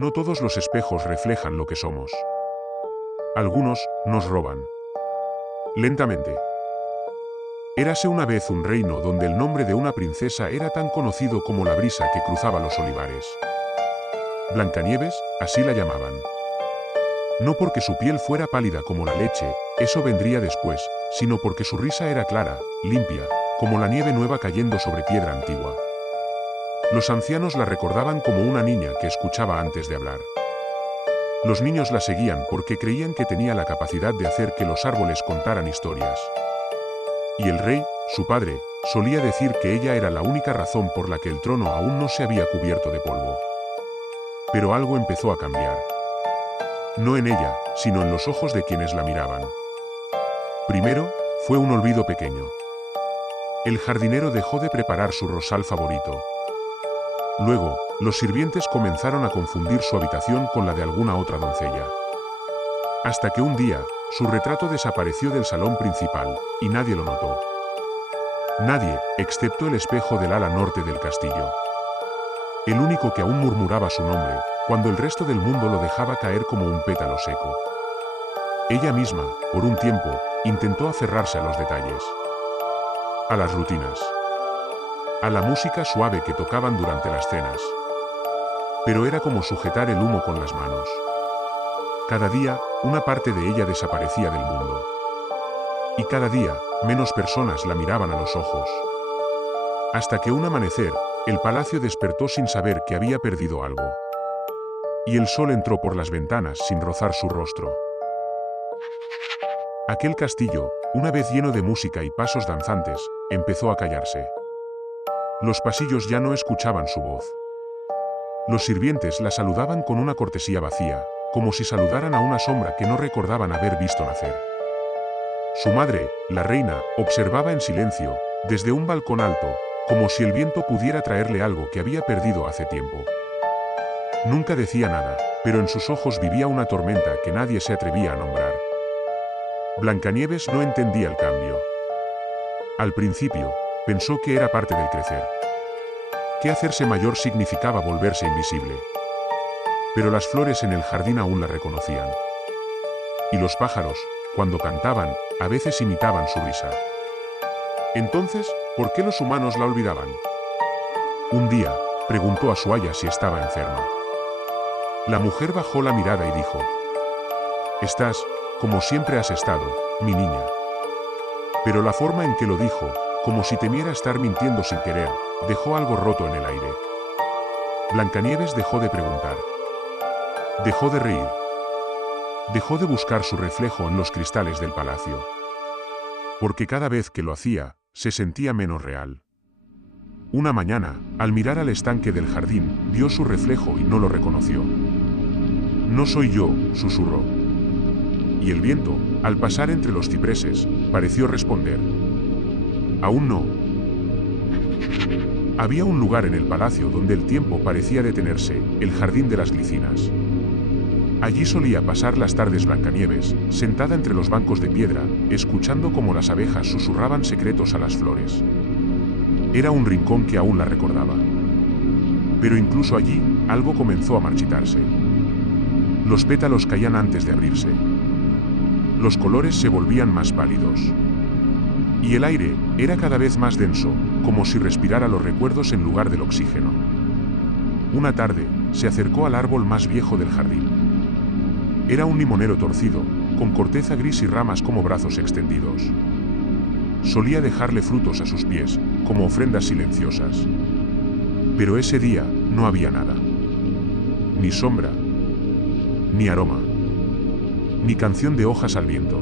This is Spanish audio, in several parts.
No todos los espejos reflejan lo que somos. Algunos nos roban. Lentamente. Érase una vez un reino donde el nombre de una princesa era tan conocido como la brisa que cruzaba los olivares. Blancanieves, así la llamaban. No porque su piel fuera pálida como la leche, eso vendría después, sino porque su risa era clara, limpia, como la nieve nueva cayendo sobre piedra antigua. Los ancianos la recordaban como una niña que escuchaba antes de hablar. Los niños la seguían porque creían que tenía la capacidad de hacer que los árboles contaran historias. Y el rey, su padre, solía decir que ella era la única razón por la que el trono aún no se había cubierto de polvo. Pero algo empezó a cambiar. No en ella, sino en los ojos de quienes la miraban. Primero, fue un olvido pequeño. El jardinero dejó de preparar su rosal favorito. Luego, los sirvientes comenzaron a confundir su habitación con la de alguna otra doncella. Hasta que un día, su retrato desapareció del salón principal, y nadie lo notó. Nadie, excepto el espejo del ala norte del castillo. El único que aún murmuraba su nombre, cuando el resto del mundo lo dejaba caer como un pétalo seco. Ella misma, por un tiempo, intentó aferrarse a los detalles. A las rutinas. A la música suave que tocaban durante las cenas. Pero era como sujetar el humo con las manos. Cada día, una parte de ella desaparecía del mundo. Y cada día, menos personas la miraban a los ojos. Hasta que un amanecer, el palacio despertó sin saber que había perdido algo. Y el sol entró por las ventanas sin rozar su rostro. Aquel castillo, una vez lleno de música y pasos danzantes, empezó a callarse. Los pasillos ya no escuchaban su voz. Los sirvientes la saludaban con una cortesía vacía, como si saludaran a una sombra que no recordaban haber visto nacer. Su madre, la reina, observaba en silencio, desde un balcón alto, como si el viento pudiera traerle algo que había perdido hace tiempo. Nunca decía nada, pero en sus ojos vivía una tormenta que nadie se atrevía a nombrar. Blancanieves no entendía el cambio. Al principio, pensó que era parte del crecer. Que hacerse mayor significaba volverse invisible. Pero las flores en el jardín aún la reconocían. Y los pájaros, cuando cantaban, a veces imitaban su risa. Entonces, ¿por qué los humanos la olvidaban? Un día, preguntó a su aya si estaba enferma. La mujer bajó la mirada y dijo: «Estás, como siempre has estado, mi niña». Pero la forma en que lo dijo, como si temiera estar mintiendo sin querer, dejó algo roto en el aire. Blancanieves dejó de preguntar. Dejó de reír. Dejó de buscar su reflejo en los cristales del palacio. Porque cada vez que lo hacía, se sentía menos real. Una mañana, al mirar al estanque del jardín, vio su reflejo y no lo reconoció. «No soy yo», susurró. Y el viento, al pasar entre los cipreses, pareció responder: «Aún no». Había un lugar en el palacio donde el tiempo parecía detenerse, el jardín de las glicinas. Allí solía pasar las tardes Blancanieves, sentada entre los bancos de piedra, escuchando cómo las abejas susurraban secretos a las flores. Era un rincón que aún la recordaba. Pero incluso allí, algo comenzó a marchitarse. Los pétalos caían antes de abrirse. Los colores se volvían más pálidos. Y el aire era cada vez más denso, como si respirara los recuerdos en lugar del oxígeno. Una tarde, se acercó al árbol más viejo del jardín. Era un limonero torcido, con corteza gris y ramas como brazos extendidos. Solía dejarle frutos a sus pies, como ofrendas silenciosas. Pero ese día, no había nada. Ni sombra, ni aroma, ni canción de hojas al viento.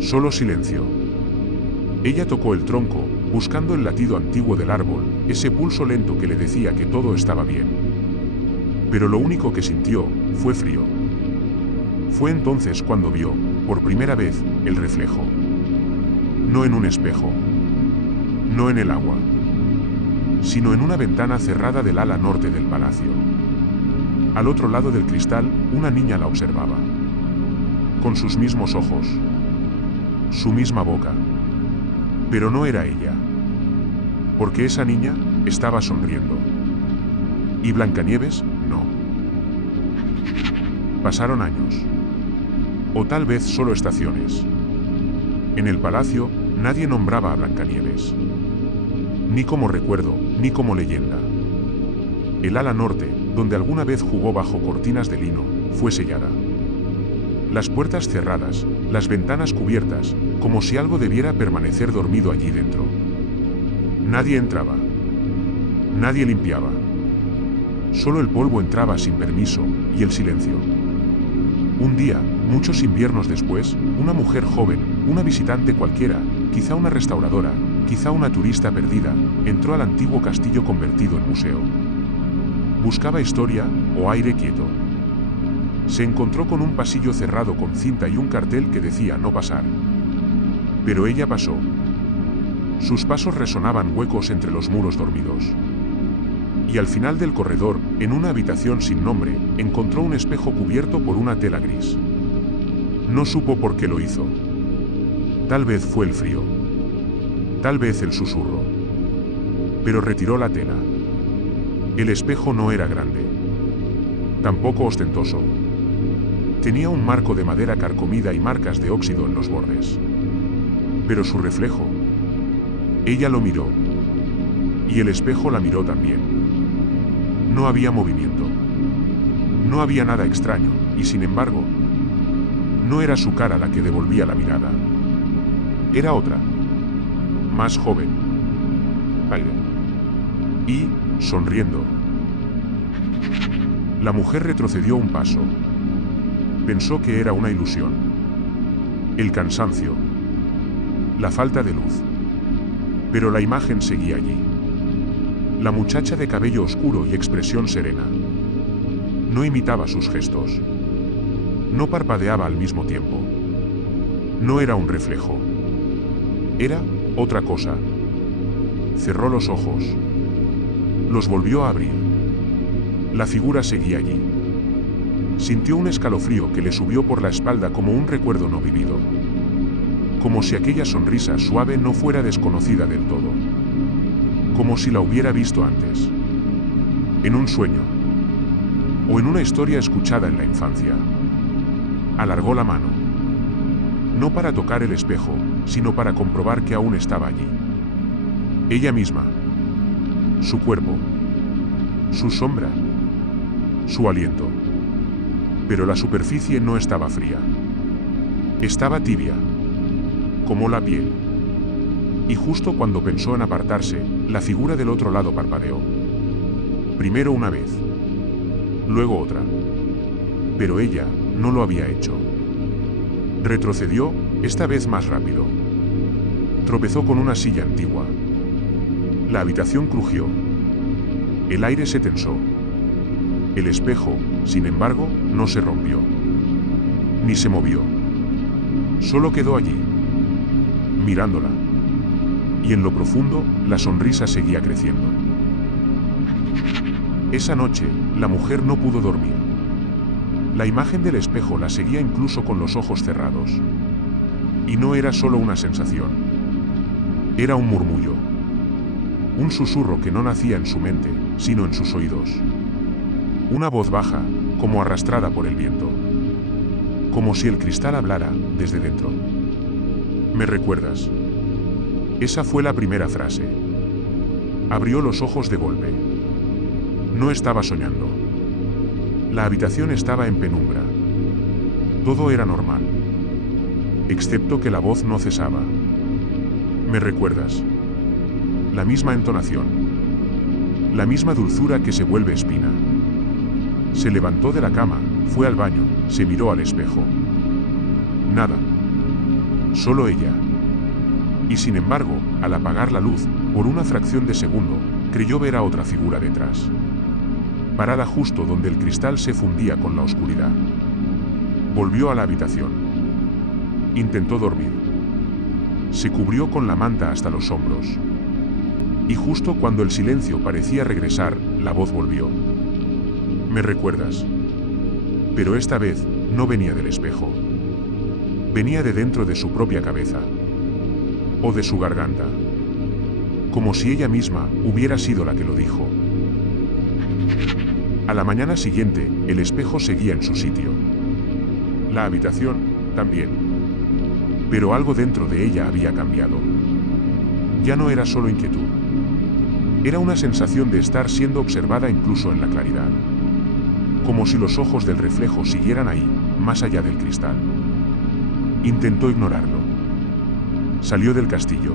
Solo silencio. Ella tocó el tronco, buscando el latido antiguo del árbol, ese pulso lento que le decía que todo estaba bien. Pero lo único que sintió fue frío. Fue entonces cuando vio, por primera vez, el reflejo. No en un espejo. No en el agua. Sino en una ventana cerrada del ala norte del palacio. Al otro lado del cristal, una niña la observaba. Con sus mismos ojos. Su misma boca. Pero no era ella. Porque esa niña estaba sonriendo. Y Blancanieves, no. Pasaron años. O tal vez solo estaciones. En el palacio, nadie nombraba a Blancanieves. Ni como recuerdo, ni como leyenda. El ala norte, donde alguna vez jugó bajo cortinas de lino, fue sellada. Las puertas cerradas, las ventanas cubiertas, como si algo debiera permanecer dormido allí dentro. Nadie entraba. Nadie limpiaba. Solo el polvo entraba sin permiso, y el silencio. Un día, muchos inviernos después, una mujer joven, una visitante cualquiera, quizá una restauradora, quizá una turista perdida, entró al antiguo castillo convertido en museo. Buscaba historia o aire quieto. Se encontró con un pasillo cerrado con cinta y un cartel que decía no pasar. Pero ella pasó. Sus pasos resonaban huecos entre los muros dormidos. Y al final del corredor, en una habitación sin nombre, encontró un espejo cubierto por una tela gris. No supo por qué lo hizo. Tal vez fue el frío. Tal vez el susurro. Pero retiró la tela. El espejo no era grande. Tampoco ostentoso. Tenía un marco de madera carcomida y marcas de óxido en los bordes. Pero su reflejo. Ella lo miró. Y el espejo la miró también. No había movimiento. No había nada extraño, y sin embargo, no era su cara la que devolvía la mirada. Era otra. Más joven. Aire. Y, sonriendo. La mujer retrocedió un paso. Pensó que era una ilusión. El cansancio. La falta de luz. Pero la imagen seguía allí. La muchacha de cabello oscuro y expresión serena. No imitaba sus gestos. No parpadeaba al mismo tiempo. No era un reflejo. Era otra cosa. Cerró los ojos. Los volvió a abrir. La figura seguía allí. Sintió un escalofrío que le subió por la espalda como un recuerdo no vivido. Como si aquella sonrisa suave no fuera desconocida del todo. Como si la hubiera visto antes. En un sueño. O en una historia escuchada en la infancia. Alargó la mano. No para tocar el espejo, sino para comprobar que aún estaba allí. Ella misma. Su cuerpo. Su sombra. Su aliento. Pero la superficie no estaba fría. Estaba tibia. Como la piel. Y justo cuando pensó en apartarse, la figura del otro lado parpadeó. Primero una vez. Luego otra. Pero ella no lo había hecho. Retrocedió, esta vez más rápido. Tropezó con una silla antigua. La habitación crujió. El aire se tensó. El espejo, sin embargo, no se rompió. Ni se movió. Solo quedó allí. Mirándola. Y en lo profundo, la sonrisa seguía creciendo. Esa noche, la mujer no pudo dormir. La imagen del espejo la seguía incluso con los ojos cerrados. Y no era solo una sensación. Era un murmullo. Un susurro que no nacía en su mente, sino en sus oídos. Una voz baja, como arrastrada por el viento. Como si el cristal hablara, desde dentro. ¿Me recuerdas? Esa fue la primera frase. Abrió los ojos de golpe. No estaba soñando. La habitación estaba en penumbra. Todo era normal. Excepto que la voz no cesaba. ¿Me recuerdas? La misma entonación. La misma dulzura que se vuelve espina. Se levantó de la cama, fue al baño, se miró al espejo. Nada. Solo ella. Y sin embargo, al apagar la luz, por una fracción de segundo, creyó ver a otra figura detrás. Parada justo donde el cristal se fundía con la oscuridad. Volvió a la habitación. Intentó dormir. Se cubrió con la manta hasta los hombros. Y justo cuando el silencio parecía regresar, la voz volvió. ¿Me recuerdas? Pero esta vez, no venía del espejo. Venía de dentro de su propia cabeza. O de su garganta. Como si ella misma hubiera sido la que lo dijo. A la mañana siguiente, el espejo seguía en su sitio. La habitación, también. Pero algo dentro de ella había cambiado. Ya no era solo inquietud. Era una sensación de estar siendo observada incluso en la claridad. Como si los ojos del reflejo siguieran ahí, más allá del cristal. Intentó ignorarlo. Salió del castillo.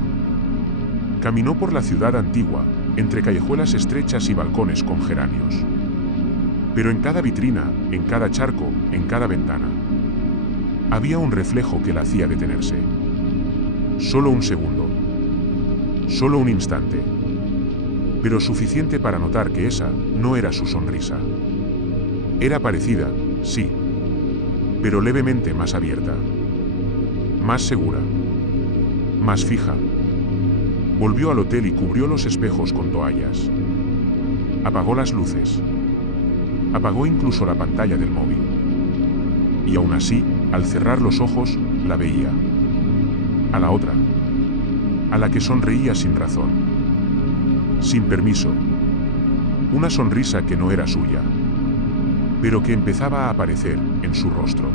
Caminó por la ciudad antigua, entre callejuelas estrechas y balcones con geranios. Pero en cada vitrina, en cada charco, en cada ventana, había un reflejo que la hacía detenerse. Solo un segundo. Solo un instante. Pero suficiente para notar que esa no era su sonrisa. Era parecida, sí, pero levemente más abierta. Más segura. Más fija. Volvió al hotel y cubrió los espejos con toallas. Apagó las luces. Apagó incluso la pantalla del móvil. Y aún así, al cerrar los ojos, la veía. A la otra. A la que sonreía sin razón. Sin permiso. Una sonrisa que no era suya. Pero que empezaba a aparecer en su rostro.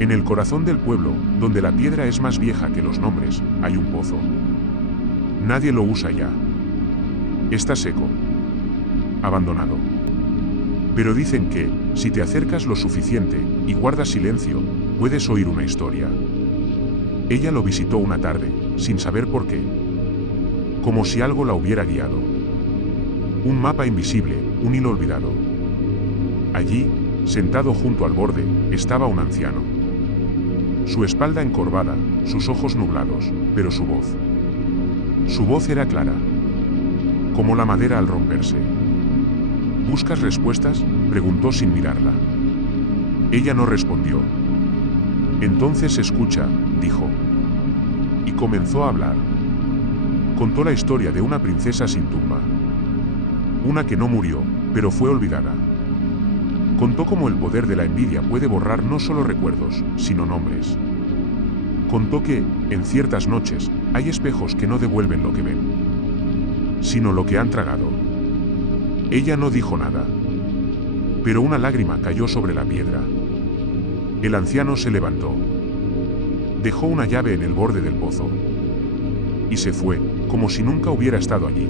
En el corazón del pueblo, donde la piedra es más vieja que los nombres, hay un pozo. Nadie lo usa ya. Está seco. Abandonado. Pero dicen que, si te acercas lo suficiente y guardas silencio, puedes oír una historia. Ella lo visitó una tarde, sin saber por qué. Como si algo la hubiera guiado. Un mapa invisible, un hilo olvidado. Allí, sentado junto al borde, estaba un anciano. Su espalda encorvada, sus ojos nublados, pero su voz. Su voz era clara. Como la madera al romperse. ¿Buscas respuestas?, preguntó sin mirarla. Ella no respondió. Entonces escucha, dijo. Y comenzó a hablar. Contó la historia de una princesa sin tumba. Una que no murió, pero fue olvidada. Contó cómo el poder de la envidia puede borrar no solo recuerdos, sino nombres. Contó que, en ciertas noches, hay espejos que no devuelven lo que ven, sino lo que han tragado. Ella no dijo nada. Pero una lágrima cayó sobre la piedra. El anciano se levantó. Dejó una llave en el borde del pozo. Y se fue, como si nunca hubiera estado allí.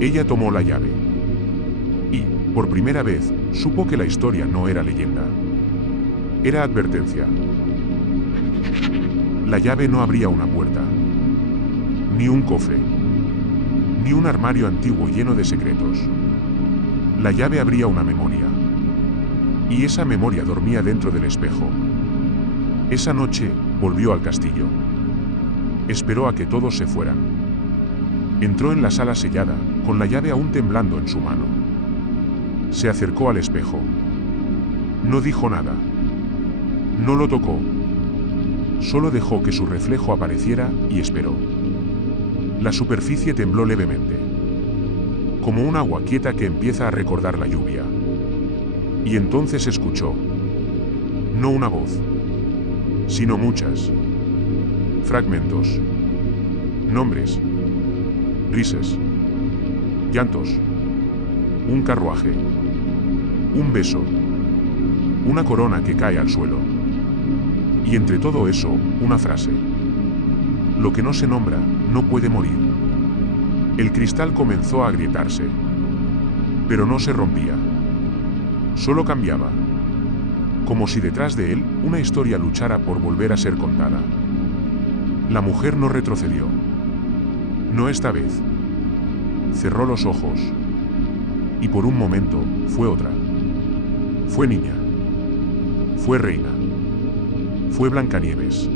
Ella tomó la llave. Y, por primera vez, supo que la historia no era leyenda. Era advertencia. La llave no abría una puerta. Ni un cofre. Ni un armario antiguo lleno de secretos. La llave abría una memoria. Y esa memoria dormía dentro del espejo. Esa noche, volvió al castillo. Esperó a que todos se fueran. Entró en la sala sellada, con la llave aún temblando en su mano. Se acercó al espejo. No dijo nada. No lo tocó. Solo dejó que su reflejo apareciera y esperó. La superficie tembló levemente. Como un agua quieta que empieza a recordar la lluvia. Y entonces escuchó. No una voz. Sino muchas. Fragmentos. Nombres. Risas. Llantos. Un carruaje. Un beso. Una corona que cae al suelo. Y entre todo eso, una frase. Lo que no se nombra, no puede morir. El cristal comenzó a agrietarse. Pero no se rompía. Solo cambiaba. Como si detrás de él, una historia luchara por volver a ser contada. La mujer no retrocedió. No esta vez. Cerró los ojos. Y por un momento, fue otra. Fue niña. Fue reina. Fue Blancanieves.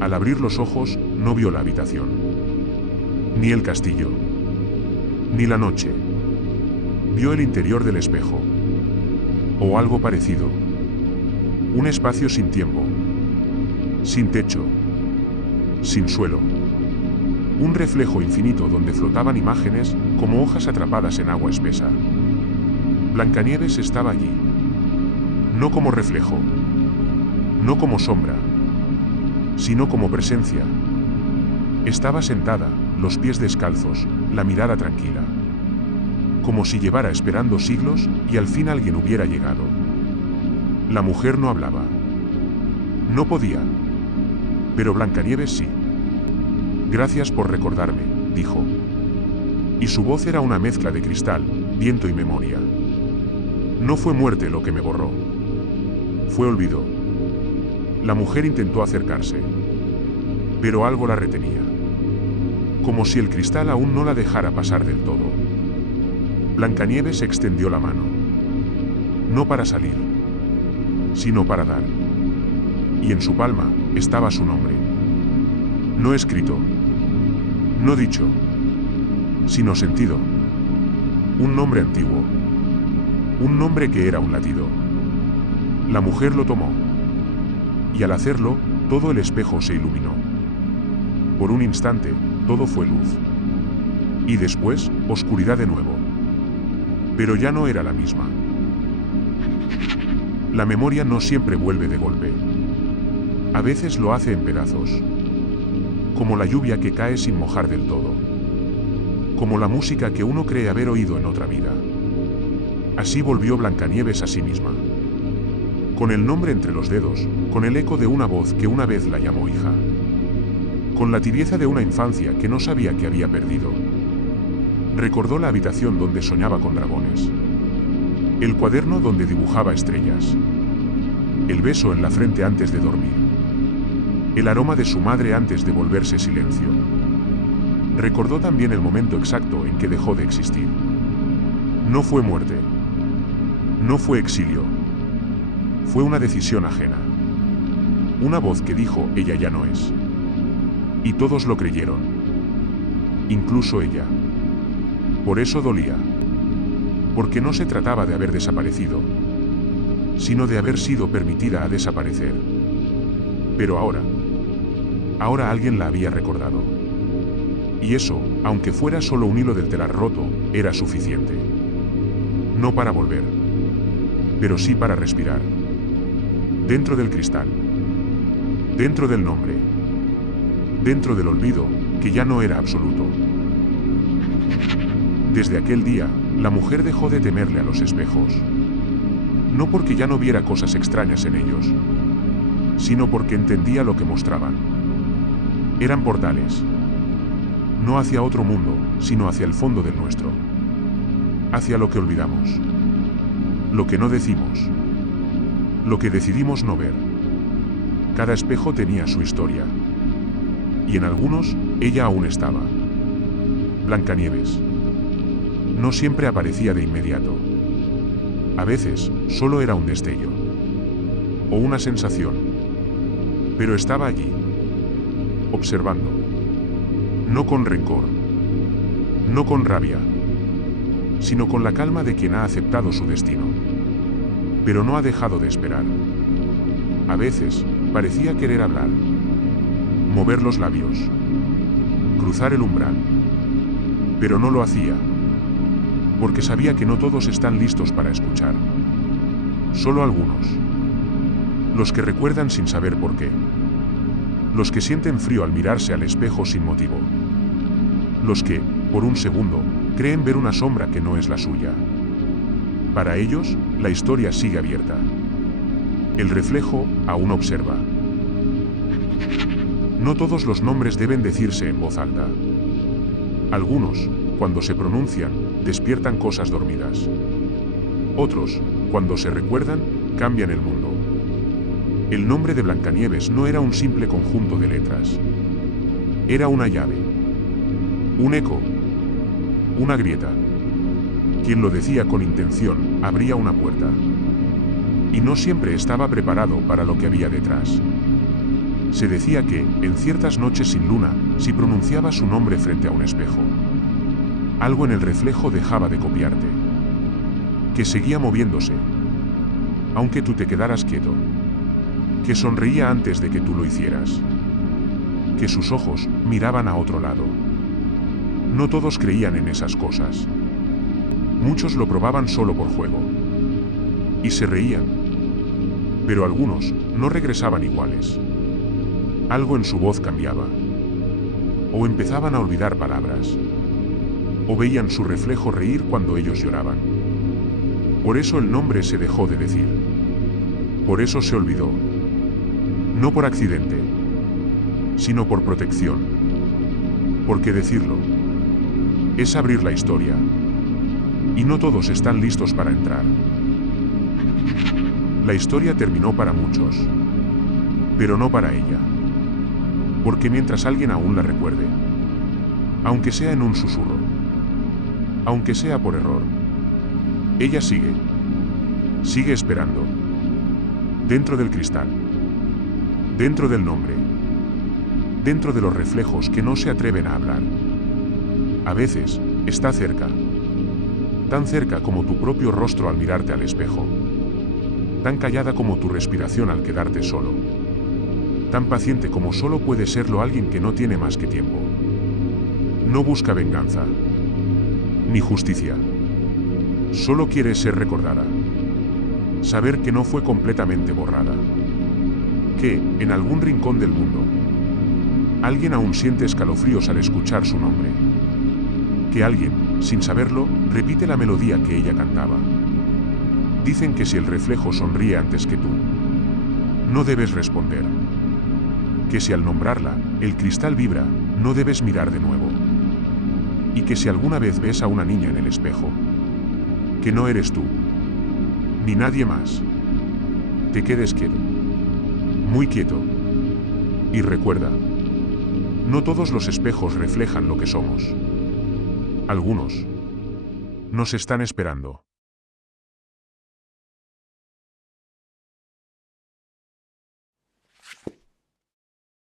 Al abrir los ojos, no vio la habitación. Ni el castillo. Ni la noche. Vio el interior del espejo. O algo parecido. Un espacio sin tiempo. Sin techo. Sin suelo. Un reflejo infinito donde flotaban imágenes, como hojas atrapadas en agua espesa. Blancanieves estaba allí. No como reflejo. No como sombra. Sino como presencia. Estaba sentada, los pies descalzos, la mirada tranquila. como si llevara esperando siglos y al fin alguien hubiera llegado. La mujer no hablaba. No podía. Pero Blancanieves sí. Gracias por recordarme, dijo. Y su voz era una mezcla de cristal, viento y memoria. No fue muerte lo que me borró. Fue olvido. La mujer intentó acercarse. Pero algo la retenía. Como si el cristal aún no la dejara pasar del todo. Blancanieves extendió la mano. No para salir, sino para dar. Y en su palma estaba su nombre. No escrito, no dicho, sino sentido. Un nombre antiguo. Un nombre que era un latido. La mujer lo tomó. Y al hacerlo, todo el espejo se iluminó. Por un instante, todo fue luz. Y después, oscuridad de nuevo. Pero ya no era la misma. La memoria no siempre vuelve de golpe. A veces lo hace en pedazos. Como la lluvia que cae sin mojar del todo. Como la música que uno cree haber oído en otra vida. Así volvió Blancanieves a sí misma. Con el nombre entre los dedos, con el eco de una voz que una vez la llamó hija. Con la tibieza de una infancia que no sabía que había perdido. Recordó la habitación donde soñaba con dragones. El cuaderno donde dibujaba estrellas. El beso en la frente antes de dormir. El aroma de su madre antes de volverse silencio. Recordó también el momento exacto en que dejó de existir. No fue muerte. No fue exilio. Fue una decisión ajena. Una voz que dijo, ella ya no es. Y todos lo creyeron. Incluso ella. Por eso dolía. Porque no se trataba de haber desaparecido, sino de haber sido permitida a desaparecer. Pero ahora alguien la había recordado. Y eso, aunque fuera solo un hilo del telar roto, era suficiente. No para volver, pero sí para respirar. Dentro del cristal. Dentro del nombre. Dentro del olvido, que ya no era absoluto. Desde aquel día, la mujer dejó de temerle a los espejos. No porque ya no viera cosas extrañas en ellos, sino porque entendía lo que mostraban. Eran portales. No hacia otro mundo, sino hacia el fondo del nuestro. Hacia lo que olvidamos. Lo que no decimos. Lo que decidimos no ver. Cada espejo tenía su historia. Y en algunos, ella aún estaba. Blancanieves. No siempre aparecía de inmediato. A veces, solo era un destello. O una sensación. Pero estaba allí. Observando. No con rencor. No con rabia. Sino con la calma de quien ha aceptado su destino. Pero no ha dejado de esperar. A veces, parecía querer hablar. Mover los labios. Cruzar el umbral. Pero no lo hacía. Porque sabía que no todos están listos para escuchar. Solo algunos. Los que recuerdan sin saber por qué. Los que sienten frío al mirarse al espejo sin motivo. Los que, por un segundo, creen ver una sombra que no es la suya. Para ellos, la historia sigue abierta. El reflejo aún observa. No todos los nombres deben decirse en voz alta. Algunos, cuando se pronuncian, despiertan cosas dormidas. Otros, cuando se recuerdan, cambian el mundo. El nombre de Blancanieves no era un simple conjunto de letras. Era una llave. Un eco. Una grieta. Quien lo decía con intención, abría una puerta. Y no siempre estaba preparado para lo que había detrás. Se decía que, en ciertas noches sin luna, si pronunciaba su nombre frente a un espejo, algo en el reflejo dejaba de copiarte. Que seguía moviéndose, aunque tú te quedaras quieto. Que sonreía antes de que tú lo hicieras. Que sus ojos miraban a otro lado. No todos creían en esas cosas. Muchos lo probaban solo por juego. Y se reían. Pero algunos no regresaban iguales. Algo en su voz cambiaba. O empezaban a olvidar palabras. o veían su reflejo reír cuando ellos lloraban. Por eso el nombre se dejó de decir. Por eso se olvidó. No por accidente, sino por protección. Porque decirlo es abrir la historia. Y no todos están listos para entrar. La historia terminó para muchos, pero no para ella. Porque mientras alguien aún la recuerde, aunque sea en un susurro, aunque sea por error, ella sigue esperando. Dentro del cristal, dentro del nombre, dentro de los reflejos que no se atreven a hablar. A veces, está cerca, tan cerca como tu propio rostro al mirarte al espejo, tan callada como tu respiración al quedarte solo, tan paciente como solo puede serlo alguien que no tiene más que tiempo. No busca venganza, ni justicia. Solo quiere ser recordada. Saber que no fue completamente borrada. Que, en algún rincón del mundo, alguien aún siente escalofríos al escuchar su nombre. Que alguien, sin saberlo, repite la melodía que ella cantaba. Dicen que si el reflejo sonríe antes que tú, no debes responder. Que si al nombrarla, el cristal vibra, no debes mirar de nuevo. Y que si alguna vez ves a una niña en el espejo, que no eres tú, ni nadie más, te quedes quieto, muy quieto. Y recuerda, no todos los espejos reflejan lo que somos. Algunos nos están esperando.